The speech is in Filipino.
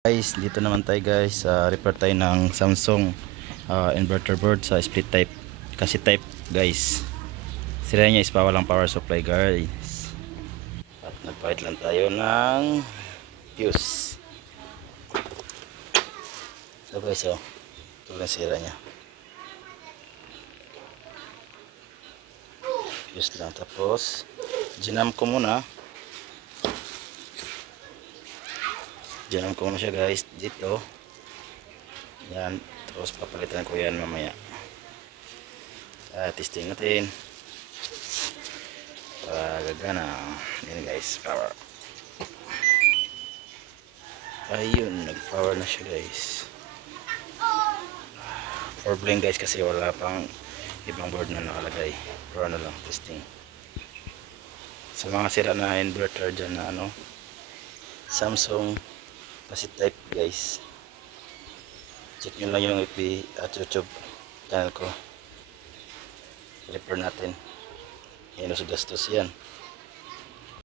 Guys, dito naman tayo guys, repair tayo ng Samsung inverter board sa split type. Kasi type guys, sila niya is walang power supply guys. At nagpahit lang tayo ng fuse. So guys, ito lang sira niya. Fuse lang, tapos ginam ko muna. Ginam ko muna siya guys dito. Yan, tapos papalitan ko yan mamaya. Testing natin para gagana. Yan guys, power. Ayun, nag power na siya guys. Power blank guys, kasi wala pang ibang board na nakalagay. Power na lang, testing. Sa mga sira na inverter dyan na Samsung pasit type guys, check nyo lang yung FB at YouTube channel ko. Repair natin. Yan, gastos yan.